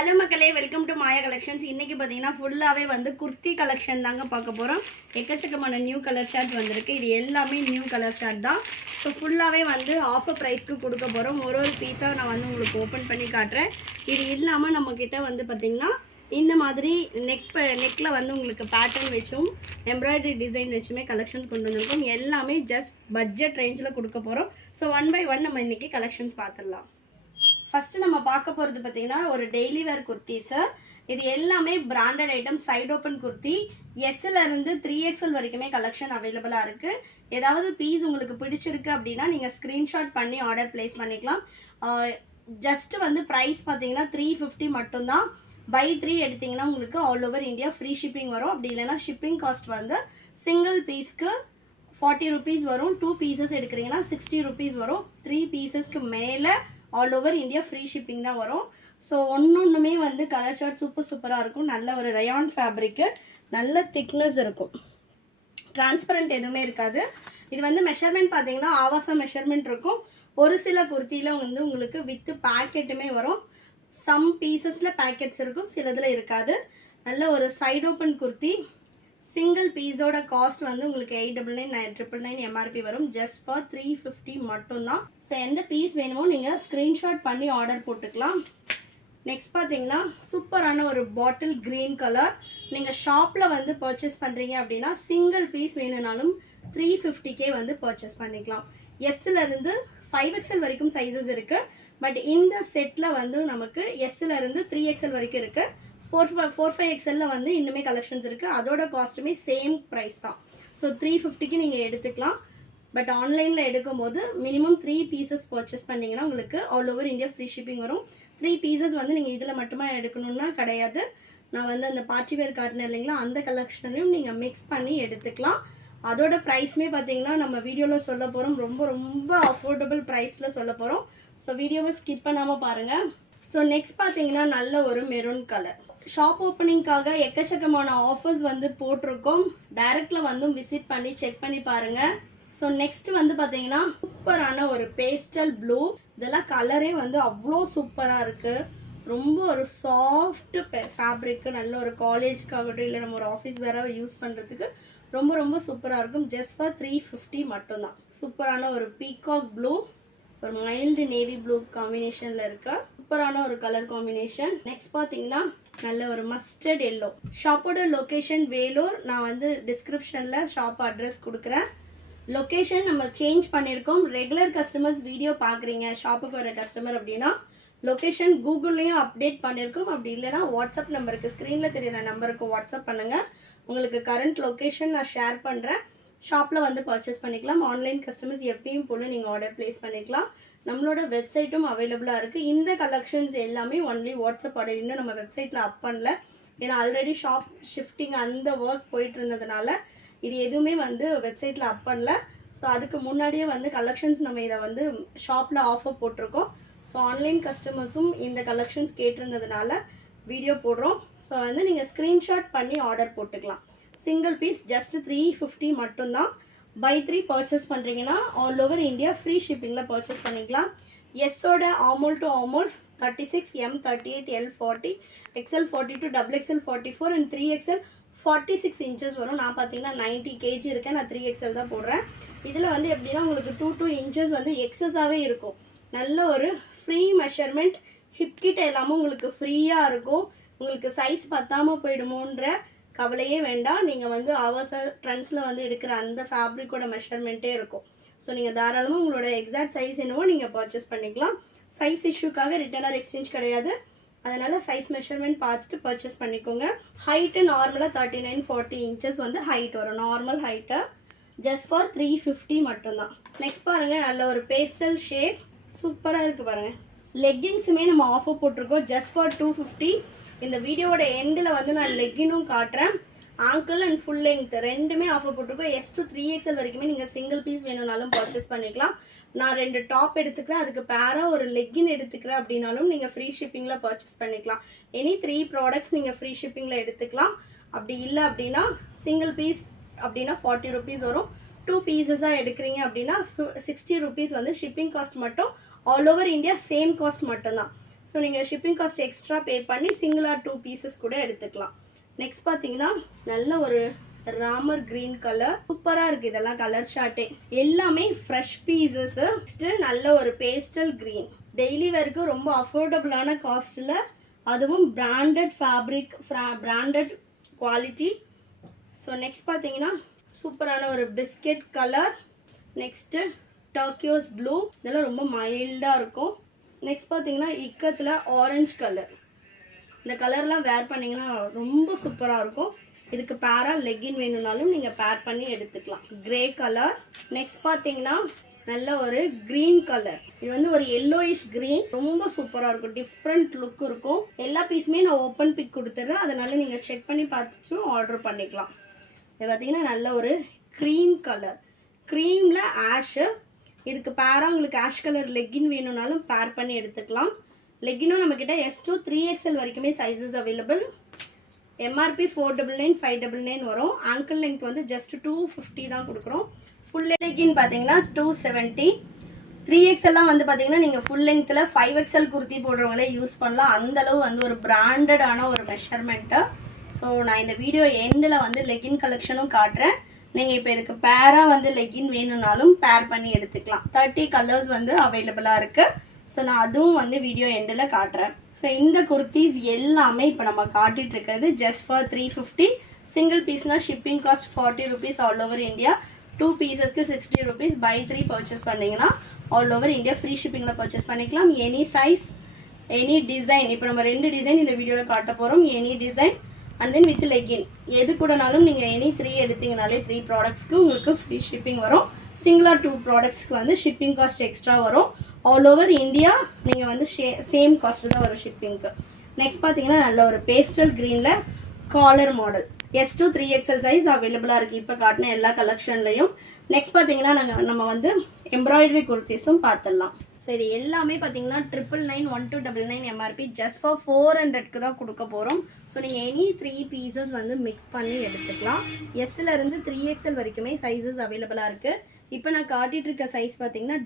Hello மக்களே, welcome to Maya collections. இன்றைக்கி பார்த்தீங்கன்னா ஃபுல்லாகவே வந்து குர்த்தி கலெக்ஷன் தாங்க பார்க்க போகிறோம். எக்கச்சக்கமான நியூ கலர் ஷர்ட் வந்திருக்கு. இது எல்லாமே நியூ கலர் ஷர்ட் தான். ஸோ ஃபுல்லாகவே வந்து ஆஃபர் ப்ரைஸ்க்கு கொடுக்க போகிறோம். ஒரு பீஸாக நான் வந்து உங்களுக்கு ஓப்பன் பண்ணி காட்டுறேன். இது இல்லாமல் நம்மக்கிட்ட வந்து பார்த்திங்கன்னா இந்த மாதிரி நெக்கில் வந்து உங்களுக்கு பேட்டர்ன் வச்சும் எம்ப்ராய்டரி டிசைன் வச்சுமே கலெக்ஷன்ஸ் கொண்டு வந்திருக்கோம். எல்லாமே ஜஸ்ட் பட்ஜெட் ரேஞ்சில் கொடுக்க போகிறோம். ஸோ ஒன் பை ஒன் நம்ம இன்றைக்கி கலெக்ஷன்ஸ் பார்த்துடலாம். ஃபஸ்ட்டு நம்ம பார்க்க போகிறது பார்த்திங்கன்னா ஒரு டெய்லி வேர் குர்த்திஸு. இது எல்லாமே branded item, side open kurti. எஸ்லேருந்து 3XL வரைக்குமே கலெக்ஷன் அவைலபிளாக இருக்குது. ஏதாவது பீஸ் உங்களுக்கு பிடிச்சிருக்கு அப்படின்னா நீங்கள் ஸ்க்ரீன்ஷாட் பண்ணி ஆர்டர் ப்ளேஸ் பண்ணிக்கலாம். ஜஸ்ட்டு வந்து ப்ரைஸ் பார்த்தீங்கன்னா 350 மட்டும்தான். பை 3 எடுத்திங்கன்னா உங்களுக்கு all over India free shipping வரும். அப்படி இல்லைனா ஷிப்பிங் காஸ்ட் வந்து சிங்கிள் பீஸ்க்கு 40 ருபீஸ் வரும். 2 பீசஸ் எடுக்கிறீங்கன்னா 60 ருபீஸ் வரும். 3 பீசஸ்க்கு மேலே all over India free shipping தான் வரும். ஸோ ஒன்றுமே வந்து கலர் ஷர்ட் சூப்பராக இருக்கும். நல்ல ஒரு ரயான் ஃபேப்ரிக்கு, நல்ல திக்னஸ் இருக்கும், டிரான்ஸ்பரண்ட் எதுவுமே இருக்காது. இது வந்து மெஷர்மெண்ட் பார்த்தீங்கன்னா ஆவாச மெஷர்மெண்ட் இருக்கும். ஒரு சில குர்த்தியில் வந்து உங்களுக்கு வித்து பேக்கெட்டுமே வரும். சம் பீசஸில் பேக்கெட்ஸ் இருக்கும், சிலதில் இருக்காது. நல்ல ஒரு சைட் ஓப்பன் குர்த்தி. சிங்கிள் பீஸோட காஸ்ட் வந்து உங்களுக்கு 899 எம்ஆர்பி வரும். ஜஸ்ட் ஃபார் 350 மட்டும்தான். ஸோ எந்த பீஸ் வேணுமோ நீங்கள் ஸ்க்ரீன்ஷாட் பண்ணி ஆர்டர் போட்டுக்கலாம். நெக்ஸ்ட் பார்த்தீங்கன்னா சூப்பரான ஒரு பாட்டில் க்ரீன் கலர். நீங்கள் ஷாப்பில் வந்து பர்ச்சேஸ் பண்ணுறீங்க அப்படின்னா சிங்கிள் பீஸ் வேணும்னாலும் 350K வந்து பர்ச்சேஸ் பண்ணிக்கலாம். எஸ்லேருந்து 5XL வரைக்கும் சைஸஸ் இருக்குது. பட் இந்த செட்டில் வந்து நமக்கு எஸ்லேருந்து 3XL வரைக்கும் இருக்குது. 4-5XL வந்து இன்னுமே கலெக்ஷன்ஸ் இருக்குது. அதோட காஸ்ட்டுமே சேம் ப்ரைஸ் தான். ஸோ 350க்கு நீங்கள் எடுத்துக்கலாம். பட் ஆன்லைனில் எடுக்கும்போது மினிமம் 3 பீசஸ் பர்ச்சேஸ் பண்ணிங்கன்னா உங்களுக்கு all over India free shipping வரும். 3 பீசஸ் வந்து நீங்கள் இதில் மட்டுமா எடுக்கணுன்னா கிடையாது. நான் வந்து அந்த பார்ட்டி வேர் காட்டினேன் இல்லைங்களா, அந்த கலெக்ஷன்லையும் நீங்கள் மிக்ஸ் பண்ணி எடுத்துக்கலாம். அதோட ப்ரைஸுமே பார்த்தீங்கன்னா நம்ம வீடியோவில் சொல்ல போகிறோம். ரொம்ப அஃபோர்டபுள் ப்ரைஸில் சொல்ல போகிறோம். ஸோ வீடியோவை ஸ்கிப் பண்ணாமல் பாருங்கள். ஸோ நெக்ஸ்ட் பார்த்தீங்கன்னா நல்ல ஒரு மெரூன் கலர். ஷாப் ஓப்பனிங்காக எக்கச்சக்கமான ஆஃபர்ஸ் வந்து போட்டிருக்கோம். டைரெக்டில் வந்து விசிட் பண்ணி செக் பண்ணி பாருங்கள். ஸோ நெக்ஸ்ட் வந்து பார்த்தீங்கன்னா சூப்பரான ஒரு பேஸ்டல் ப்ளூ. இதெல்லாம் கலரே வந்து அவ்வளோ சூப்பராக இருக்குது. ரொம்ப ஒரு சாஃப்ட் ஃபேப்ரிக்கு, நல்ல ஒரு காலேஜுக்காகட்டும் இல்லை நம்ம ஒரு ஆஃபீஸ் வேற யூஸ் பண்ணுறதுக்கு ரொம்ப சூப்பராக இருக்கும். ஜஸ்ட் ஃபார் 350 மட்டும்தான். சூப்பரான ஒரு பீகாக் ப்ளூ, ஒரு மைல்டு நேவி ப்ளூ காம்பினேஷனில் இருக்க சூப்பரான ஒரு கலர் காம்பினேஷன். நெக்ஸ்ட் பார்த்தீங்கன்னா நல்ல ஒரு மஸ்டர்ட் எல்லோ. ஷாப்போட லொக்கேஷன் வேலூர். நான் வந்து டிஸ்கிரிப்ஷனில் ஷாப் அட்ரஸ் கொடுக்குறேன். லொக்கேஷன் நம்ம சேஞ்ச் பண்ணியிருக்கோம். ரெகுலர் கஸ்டமர்ஸ் வீடியோ பார்க்குறீங்க, ஷாப்புக்கு வர கஸ்டமர் அப்படின்னா லொக்கேஷன் கூகுள்லேயும் அப்டேட் பண்ணியிருக்கோம். அப்படி இல்லைனா வாட்ஸ்அப் நம்பருக்கு, ஸ்க்ரீனில் தெரியுற நம்பருக்கு வாட்ஸ்அப் பண்ணுங்கள். உங்களுக்கு கரண்ட் லொக்கேஷன் நான் ஷேர் பண்ணுறேன். ஷாப்பில் வந்து பர்ச்சேஸ் பண்ணிக்கலாம். ஆன்லைன் கஸ்டமர்ஸ் எப்பயும் போல் நீங்கள் ஆர்டர் ப்ளேஸ் பண்ணிக்கலாம். நம்மளோட வெப்சைட்டும் அவைலபிளாக இருக்குது. இந்த கலெக்ஷன்ஸ் எல்லாமே ஒன்லி வாட்ஸ்அப் ஆர்டர். இன்னும் நம்ம வெப்சைட்டில் அப் பண்ணல. ஏன்னா ஆல்ரெடி ஷாப் ஷிஃப்டிங் அந்த ஒர்க் போயிட்டு இருந்ததுனால இது எதுவுமே வந்து வெப்சைட்டில் அப் பண்ணல. ஸோ அதுக்கு முன்னாடியே வந்து கலெக்ஷன்ஸ் நம்ம இதை வந்து ஷாப்பில் ஆஃபர் போட்டிருக்கோம். ஸோ ஆன்லைன் கஸ்டமர்ஸும் இந்த கலெக்ஷன்ஸ் கேட்டிருந்ததுனால வீடியோ போடுறோம். ஸோ வந்து நீங்கள் ஸ்க்ரீன்ஷாட் பண்ணி ஆர்டர் போட்டுக்கலாம். சிங்கிள் பீஸ் ஜஸ்ட் 350 மட்டும்தான். பை 3 பர்ச்சேஸ் பண்ணுறீங்கன்னா ஆல் ஓவர் இந்தியா ஃப்ரீ ஷிப்பிங்கில் பர்ச்சேஸ் பண்ணிக்கலாம். எஸ்ஸோட armhole to armhole 36, M 38, L 40, XL 42, XXL 44 and 3XL 46 inches வரும். நான் பார்த்தீங்கன்னா 90 kg இருக்கேன். நான் 3XL தான் போடுறேன். இதில் வந்து எப்படின்னா உங்களுக்கு 2 இன்ச்சஸ் வந்து எக்ஸஸாகவே இருக்கும். நல்ல ஒரு ஃப்ரீ மெஷர்மெண்ட். ஹிப் கிட்ட எல்லாமே உங்களுக்கு ஃப்ரீயாக இருக்கும். உங்களுக்கு சைஸ் பத்தாமல் போயிடுமோன்ற கவலையே வேண்டாம். நீங்கள் வந்து அவச ட்ரெண்ட்ஸில் வந்து எடுக்கிற அந்த ஃபேப்ரிக்கோட மெஷர்மெண்ட்டே இருக்கும். ஸோ நீங்கள் தாராளமாக உங்களோட எக்ஸாக்ட் சைஸ் என்னவோ நீங்கள் பர்ச்சேஸ் பண்ணிக்கலாம். சைஸ் இஷ்யூக்காக ரிட்டர்ன் ஆர் எக்ஸ்சேஞ்ச் கிடையாது. அதனால் சைஸ் மெஷர்மெண்ட் பார்த்துட்டு பர்ச்சேஸ் பண்ணிக்கோங்க. ஹைட்டு நார்மலாக 39-40 இன்ச்சஸ் வந்து ஹைட் வரும். நார்மல் ஹைட்டு ஜஸ்ட் ஃபார் 350 மட்டும்தான். நெக்ஸ்ட் பாருங்கள், நல்ல ஒரு பேஸ்டல் ஷேட் சூப்பராக இருக்குது பாருங்கள். லெக்கிங்ஸுமே நம்ம ஆஃபர் போட்டிருக்கோம் ஜஸ்ட் ஃபார் 250. இந்த வீடியோவோட எண்டில் வந்து நான் லெக்கினும் காட்டுறேன். ஆங்கிள் அண்ட் ஃபுல் லென்த் ரெண்டுமே ஆஃபர் போட்டிருக்கோம். S to 3XL வரைக்குமே நீங்கள் சிங்கிள் பீஸ் வேணும்னாலும் பர்ச்சேஸ் பண்ணிக்கலாம். நான் 2 டாப் எடுத்துக்கிறேன், அதுக்கு பேராக ஒரு லெக்கின் எடுத்துக்கிறேன் அப்படின்னாலும் நீங்கள் ஃப்ரீ ஷிப்பிங்கில் பர்ச்சேஸ் பண்ணிக்கலாம். எனி 3 ப்ராடக்ட்ஸ் நீங்கள் ஃப்ரீ ஷிப்பிங்கில் எடுத்துக்கலாம். அப்படி இல்லை அப்படின்னா சிங்கிள் பீஸ் அப்படின்னா 40 ருபீஸ் வரும். 2 பீசஸாக எடுக்கிறீங்க அப்படின்னா 60 ருபீஸ் வந்து ஷிப்பிங் காஸ்ட் மட்டும். All over India same cost மட்டும்தான். ஸோ நீங்கள் ஷிப்பிங் காஸ்ட் எக்ஸ்ட்ரா பே பண்ணி சிங்கிளாக 2 பீசஸ் கூட எடுத்துக்கலாம். நெக்ஸ்ட் பார்த்தீங்கன்னா நல்ல ஒரு ராமர் கிரீன் கலர் சூப்பராக இருக்குது. இதெல்லாம் கலர் ஷார்ட்டே எல்லாமே ஃப்ரெஷ் பீசஸ். நெக்ஸ்ட்டு நல்ல ஒரு பேஸ்டல் கிரீன் டெய்லி வேருக்கு ரொம்ப அஃபோர்டபுளான காஸ்ட்டில், அதுவும் branded fabric, branded quality. So next பார்த்தீங்கன்னா சூப்பரான ஒரு பிஸ்கெட் கலர். நெக்ஸ்ட்டு டர்க்கியோஸ் ப்ளூ, இதெல்லாம் ரொம்ப மைல்டாக இருக்கும். நெக்ஸ்ட் பார்த்தீங்கன்னா இக்கத்தில் ஆரஞ்சு கலர். இந்த கலர்லாம் வேர் பண்ணிங்கன்னா ரொம்ப சூப்பராக இருக்கும். இதுக்கு பேரா லெகின் வேணும்னாலும் நீங்கள் பேர் பண்ணி எடுத்துக்கலாம். Grey colour. நெக்ஸ்ட் பார்த்தீங்கன்னா நல்ல ஒரு க்ரீன் கலர். இது வந்து ஒரு எல்லோயிஷ் க்ரீன், ரொம்ப சூப்பராக இருக்கும். டிஃப்ரெண்ட் லுக் இருக்கும். எல்லா பீஸுமே நான் ஓப்பன் பிக் கொடுத்துட்றேன், அதனால நீங்கள் செக் பண்ணி பார்த்துட்டு ஆர்டர் பண்ணிக்கலாம். இது பார்த்தீங்கன்னா நல்ல ஒரு க்ரீம் கலர், க்ரீமில் ஆஷு. இதுக்கு பேராக உங்களுக்கு ஆஷ் கலர் லெக்கின் வேணும்னாலும் பேர் பண்ணி எடுத்துக்கலாம். லெக்கினும் நம்மக்கிட்ட S to 3XL வரைக்குமே சைஸஸ் அவைலபிள். MRP 499 599 வரும். ஆங்கிள் லெங்க் வந்து ஜஸ்ட் 250 தான் கொடுக்குறோம். ஃபுல் லெக்கின் பார்த்தீங்கன்னா 270. 3XL வந்து பார்த்தீங்கன்னா நீங்கள் ஃபுல் லெங்க்த்தில் 5XL குர்த்தி போடுறவங்களே யூஸ் பண்ணலாம். அந்தளவு வந்து ஒரு பிராண்டடான ஒரு மெஷர்மெண்ட்டு. ஸோ நான் இந்த வீடியோ எண்டில் வந்து லெக்கின் கலெக்ஷனும் காட்டுறேன். நீங்கள் இப்போ இதுக்கு பேராக வந்து லெக்கின் வேணும்னாலும் பேர் பண்ணி எடுத்துக்கலாம். 30 கலர்ஸ் வந்து அவைலபிளாக இருக்குது. ஸோ நான் அதுவும் வந்து வீடியோ எண்டில் காட்டுறேன். ஸோ இந்த குர்த்திஸ் எல்லாமே இப்போ நம்ம காட்டிகிட்டு இருக்கிறது ஜஸ்ட் ஃபார் 350. சிங்கிள் பீஸ்னால் shipping cost 40 rupees all over India. 2 பீசஸ்க்கு 60 rupees. பை 3 பர்ச்சேஸ் பண்ணிங்கன்னா ஆல் ஓவர் இந்தியா ஃப்ரீ ஷிப்பிங்கில் பர்ச்சேஸ் பண்ணிக்கலாம். Any size, any design. இப்போ நம்ம 2 டிசைன் இந்த வீடியோவில் காட்ட போகிறோம். Any design and then with legging எது கூடனாலும் நீங்கள் எனி 3 எடுத்தீங்கனாலே 3 ப்ராடக்ட்ஸ்க்கு உங்களுக்கு ஃப்ரீ ஷிப்பிங் வரும். சிங்கிளாக 2 ப்ராடக்ட்ஸ்க்கு வந்து ஷிப்பிங் காஸ்ட் எக்ஸ்ட்ரா வரும். ஆல் ஓவர் இந்தியா நீங்கள் வந்து சேம் காஸ்ட்டு தான் வரும் ஷிப்பிங்க்கு. நெக்ஸ்ட் பார்த்தீங்கன்னா நல்ல ஒரு பேஸ்டல் க்ரீனில் collar model. S to 3XL size அவைலபிளாக இருக்குது இப்போ காட்டின எல்லா கலெக்ஷன்லையும். நெக்ஸ்ட் பார்த்தீங்கன்னா நம்ம வந்து எம்ப்ராய்டரி குர்த்திஸும் பார்த்துடலாம். ஸோ இது எல்லாமே பார்த்தீங்கன்னா 999 1299 MRP ஜஸ்ட் ஃபார் 400க்கு தான் கொடுக்க போகிறோம். ஸோ நீங்கள் எனி 3 பீசஸ் வந்து மிக்ஸ் பண்ணி எடுத்துக்கலாம். Sலேருந்து 3XL வரைக்குமே சைஸஸ் அவைலபிளாக இருக்குது. இப்போ நான் காட்டிகிட்டு இருக்க சைஸ் பார்த்தீங்கன்னா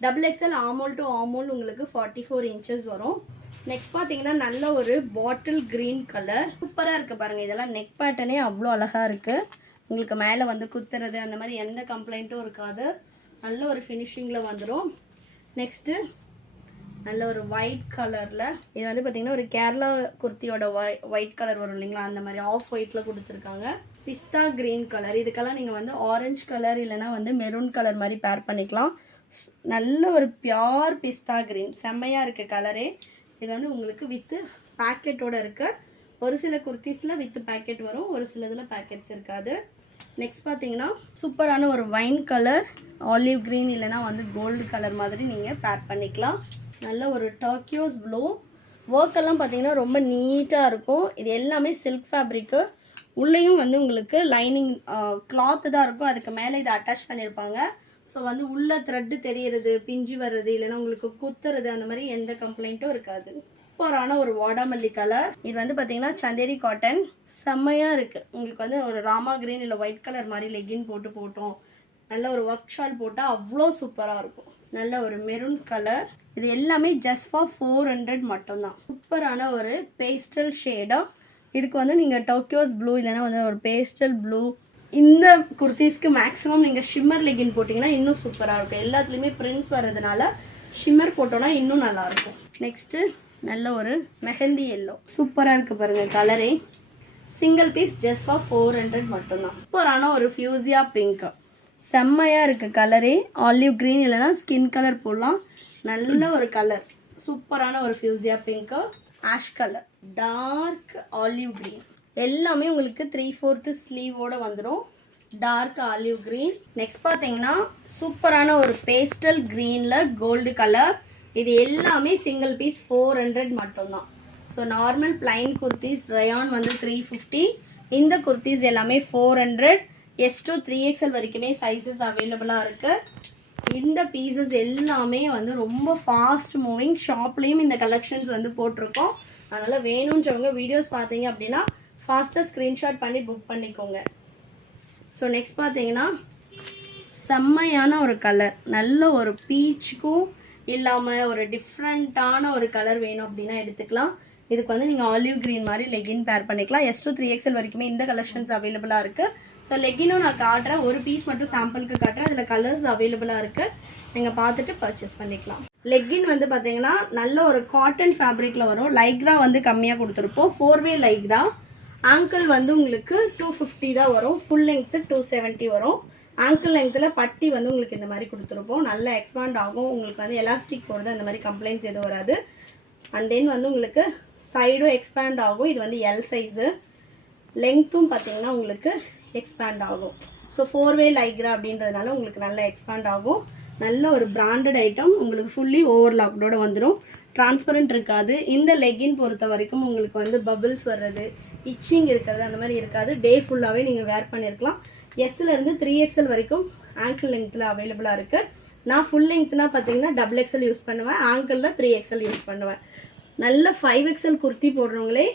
XXL ஆமோல் டு ஆமோல் உங்களுக்கு 44 inches வரும். நெக்ஸ்ட் பார்த்தீங்கன்னா நல்ல ஒரு பாட்டில் க்ரீன் கலர் சூப்பராக இருக்குது பாருங்கள். இதெல்லாம் நெக் பேட்டர்னே அவ்வளோ அழகாக இருக்குது. உங்களுக்கு மேலே வந்து குத்துறது அந்த மாதிரி எந்த கம்ப்ளைண்ட்டும் இருக்காது. நல்ல ஒரு ஃபினிஷிங்கில் வந்துடும். நெக்ஸ்ட்டு நல்ல ஒரு ஒயிட் கலரில் இது வந்து பார்த்திங்கன்னா ஒரு கேரளா குர்த்தியோட ஒயிட் கலர் வரும் இல்லைங்களா, அந்த மாதிரி ஆஃப் ஒயிட்டில் கொடுத்துருக்காங்க. பிஸ்தா க்ரீன் கலர். இதுக்கெல்லாம் நீங்கள் வந்து ஆரஞ்சு கலர் இல்லைனா வந்து மெரூன் கலர் மாதிரி பேர் பண்ணிக்கலாம். நல்ல ஒரு பியோர் பிஸ்தா க்ரீன் செம்மையாக இருக்குது கலரே. இது வந்து உங்களுக்கு வித்து பேக்கெட்டோடு இருக்குது. ஒரு சில குர்த்திஸில் வித்து பேக்கெட் வரும், ஒரு சில இதில் பேக்கெட்ஸ் இருக்காது. நெக்ஸ்ட் பார்த்தீங்கன்னா சூப்பரான ஒரு வைன் கலர், ஆலிவ் க்ரீன் இல்லைனா வந்து கோல்டு கலர் மாதிரி நீங்கள் பேர் பண்ணிக்கலாம். நல்ல ஒரு டர்க்கியோஸ் ப்ளூ. ஒர்க்கெல்லாம் பார்த்தீங்கன்னா ரொம்ப நீட்டாக இருக்கும். இது எல்லாமே சில்க் ஃபேப்ரிக்கு. உள்ளேயும் வந்து உங்களுக்கு லைனிங் கிளாத்து தான் இருக்கும். அதுக்கு மேலே இதை அட்டாச் பண்ணியிருப்பாங்க. ஸோ வந்து உள்ள த்ரெட்டு தெரியறது, பிஞ்சு வர்றது இல்லைனா உங்களுக்கு குத்துறது அந்த மாதிரி எந்த கம்ப்ளைண்ட்டும் இருக்காது. சூப்பரான ஒரு வாடாமல்லி கலர். இது வந்து பார்த்தீங்கன்னா சந்தேரி காட்டன் செம்மையாக இருக்குது. உங்களுக்கு வந்து ஒரு ராமா க்ரீன் இல்லை ஒயிட் கலர் மாதிரி லெகின் போட்டோம், நல்ல ஒரு ஒர்க் ஷால் போட்டால் அவ்வளோ சூப்பராக இருக்கும். நல்ல ஒரு மெரூன் கலர். இது எல்லாமே ஜஸ்ட் ஃபார் 400 மட்டும்தான். சூப்பரான ஒரு பேஸ்டல் ஷேடாக. இதுக்கு வந்து நீங்கள் டோக்கியோஸ் ப்ளூ இல்லைனா வந்து ஒரு பேஸ்டல் ப்ளூ. இந்த குர்த்திஸ்க்கு மேக்ஸிமம் நீங்கள் ஷிம்மர் லெகின் போட்டிங்கன்னா இன்னும் சூப்பராக இருக்கும். எல்லாத்துலேயுமே பிரிண்ட்ஸ் வர்றதுனால ஷிம்மர் போட்டோன்னா இன்னும் நல்லாயிருக்கும். நெக்ஸ்ட்டு நல்ல ஒரு மெஹந்தி எல்லோ சூப்பராக இருக்குது பாருங்கள் கலரே. சிங்கிள் பீஸ் ஜஸ்ட் ஃபார் 400 மட்டும்தான். சூப்பரான ஒரு ஃபியூசியா பிங்க் செம்மையாக இருக்குது கலரே. ஆலிவ் க்ரீன் இல்லைனா ஸ்கின் கலர் போடலாம். நல்ல ஒரு கலர் சூப்பரான ஒரு fuchsia pink. Ash colour, dark olive green எல்லாமே உங்களுக்கு 3/4 ஸ்லீவோடு வந்துடும். Dark olive green. நெக்ஸ்ட் பார்த்தீங்கன்னா சூப்பரான ஒரு பேஸ்டல் க்ரீனில் கோல்டு கலர். இது எல்லாமே சிங்கிள் பீஸ் 400 மட்டும்தான். So normal plain kurtis rayon வந்து 350. இந்த குர்த்திஸ் எல்லாமே 400. S to 3XL வரைக்குமே சைஸஸ் அவைலபிளாக இருக்குது. இந்த பீசஸ் எல்லாமே வந்து ரொம்ப ஃபாஸ்ட் மூவிங். ஷாப்லேயும் இந்த கலெக்ஷன்ஸ் வந்து போட்டிருக்கோம். அதனால் வேணுன்றவங்க வீடியோஸ் பார்த்தீங்க அப்படின்னா ஃபாஸ்ட்டாக ஸ்க்ரீன்ஷாட் பண்ணி புக் பண்ணிக்கோங்க. ஸோ நெக்ஸ்ட் பார்த்தீங்கன்னா செம்மையான ஒரு கலர், நல்ல ஒரு பீச்சுக்கும் இல்லாமல் ஒரு டிஃப்ரெண்ட்டான ஒரு கலர் வேணும் அப்படின்னா எடுத்துக்கலாம். இதுக்கு வந்து நீங்கள் ஆலிவ் க்ரீன் மாதிரி லெகின் பேர் பண்ணிக்கலாம். S to 3XL வரைக்குமே இந்த கலெக்ஷன்ஸ் அவைலபிளாக இருக்குது. ஸோ லெகினும் நான் காட்டுறேன், ஒரு பீஸ் மட்டும் சாம்பிளுக்கு காட்டுறேன். அதில் கலர்ஸ் அவைலபிளாக இருக்குது, நீங்கள் பார்த்துட்டு பர்ச்சேஸ் பண்ணிக்கலாம். லெகின் வந்து பார்த்தீங்கன்னா நல்ல ஒரு காட்டன் ஃபேப்ரிக்கில் வரும். லைக்ரா வந்து கம்மியாக கொடுத்துருப்போம், 4-way லைக்ரா. ஆங்கிள் வந்து உங்களுக்கு 250 தான் வரும், ஃபுல் லெங்க்த்து 270 வரும். ஆங்கிள் லெங்க்த்தில் பட்டி வந்து உங்களுக்கு இந்த மாதிரி கொடுத்துருப்போம். நல்லா எக்ஸ்பாண்ட் ஆகும், உங்களுக்கு வந்து எலாஸ்டிக் போடுறது அந்த மாதிரி கம்ப்ளைண்ட்ஸ் எதுவும் வராது. அண்ட் தென் வந்து உங்களுக்கு சைடும் எக்ஸ்பேண்ட் ஆகும். இது வந்து எல் சைஸு, லெங்க்த்தும் பார்த்தீங்கன்னா உங்களுக்கு எக்ஸ்பேண்ட் ஆகும். ஸோ 4-way லைக்ரா அப்படின்றதுனால உங்களுக்கு நல்லா எக்ஸ்பேண்ட் ஆகும். நல்ல ஒரு பிராண்டட் ஐட்டம், உங்களுக்கு ஃபுல்லி ஓவர்லாக்டோட வந்துடும், டிரான்ஸ்பரண்ட் இருக்காது. இந்த லெகின் பொறுத்த வரைக்கும் உங்களுக்கு வந்து பபிள்ஸ் வர்றது, இச்சிங் இருக்கிறது அந்த மாதிரி இருக்காது. டே ஃபுல்லாகவே நீங்கள் வேர் பண்ணியிருக்கலாம். எஸ்லேருந்து 3XL வரைக்கும் ஆங்கிள் லெங்க்த்தில் அவைலபிளாக இருக்குது. நான் ஃபுல் லெங்க்த்னா பார்த்தீங்கன்னா XXL யூஸ் பண்ணுவேன், ஆங்கிளில் 3XL யூஸ் பண்ணுவேன். நல்ல 5XL குர்த்தி போடுறவங்களே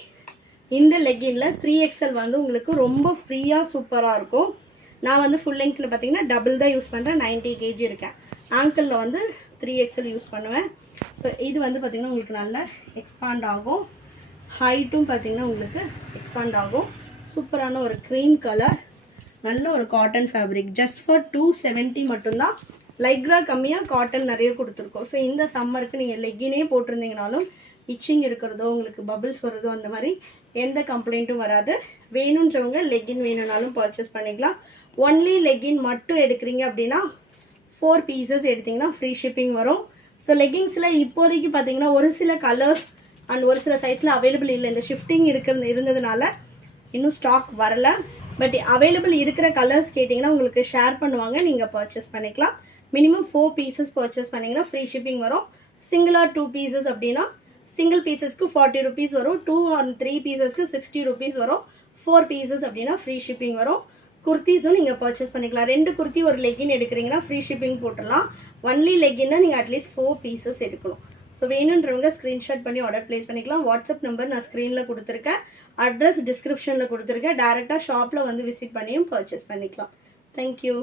இந்த லெகினில் 3XL வந்து உங்களுக்கு ரொம்ப ஃப்ரீயாக சூப்பராக இருக்கும். நான் வந்து ஃபுல் லெங்க்த்தில் பார்த்தீங்கன்னா டபுள் தான் யூஸ் பண்ணுறேன், 90 kg இருக்கேன். ஆங்கிளில் வந்து 3XL யூஸ் பண்ணுவேன். ஸோ இது வந்து பார்த்திங்கன்னா உங்களுக்கு நல்ல எக்ஸ்பாண்ட் ஆகும், ஹைட்டும் பார்த்திங்கன்னா உங்களுக்கு எக்ஸ்பாண்ட் ஆகும். சூப்பரான ஒரு க்ரீம் கலர், நல்ல ஒரு காட்டன் ஃபேப்ரிக். ஜஸ்ட் ஃபார் 270 மட்டும்தான். லைக்ரா கம்மியாக, காட்டன் நிறைய கொடுத்துருக்கோம். ஸோ இந்த சம்மருக்கு நீங்கள் லெக்கினே போட்டிருந்தீங்கனாலும் இச்சிங் இருக்கிறதோ உங்களுக்கு பபிள்ஸ் வருதோ அந்த மாதிரி எந்த கம்ப்ளைண்ட்டும் வராது. வேணுன்றவங்க லெக்கின் வேணும்னாலும் பர்ச்சேஸ் பண்ணிக்கலாம். ஒன்லி லெக்கின் மட்டும் எடுக்கிறீங்க அப்படின்னா 4 பீசஸ் எடுத்திங்கன்னா ஃப்ரீ ஷிப்பிங் வரும். ஸோ லெக்கிங்ஸில் இப்போதைக்கு பார்த்தீங்கன்னா ஒரு சில கலர்ஸ் அண்ட் ஒரு சில சைஸில் அவைலபிள் இல்லை. இந்த ஷிஃப்டிங் இருந்ததுனால இன்னும் ஸ்டாக் வரல. பட் அவைலபிள் இருக்கிற கலர்ஸ் கேட்டிங்கன்னா உங்களுக்கு ஷேர் பண்ணுவாங்க, நீங்கள் பர்ச்சேஸ் பண்ணிக்கலாம். மினிமம் 4 பீசஸ் பர்ச்சேஸ் பண்ணிங்கன்னா ஃப்ரீ ஷிப்பிங் வரும். சிங்கிளாக 2 பீசஸ் அப்படின்னா சிங்கிள் பீசஸ்க்கு 40 rupees வரும், 2 or 3 பீசஸ்க்கு 60 rupees வரும். 4 பீசஸ் அப்படின்னா ஃப்ரீ ஷிப்பிங் வரும். குர்த்திஸும் நீங்கள் பர்ச்சேஸ் பண்ணிக்கலாம். 2 குர்த்தி ஒரு லெகின் எடுக்கிறீங்கன்னா ஃப்ரீ ஷிப்பிங் போட்டுடலாம். ஒன்லி லெகின்னா நீங்கள் அட்லீஸ்ட் 4 பீசஸ் எடுக்கணும். ஸோ வேணுன்றவங்க ஸ்க்ரீன்ஷாட் பண்ணி ஆர்டர் ப்ளேஸ் பண்ணிக்கலாம். வாட்ஸ்அப் நம்பர் நான் ஸ்க்ரீனில் கொடுத்துருக்கேன், அட்ரஸ் டிஸ்கிரிப்ஷனில் கொடுத்துருக்கேன். டேரெக்டாக ஷாப்பில் வந்து விசிட் பண்ணியும் பர்ச்சேஸ் பண்ணிக்கலாம். தேங்க்யூ.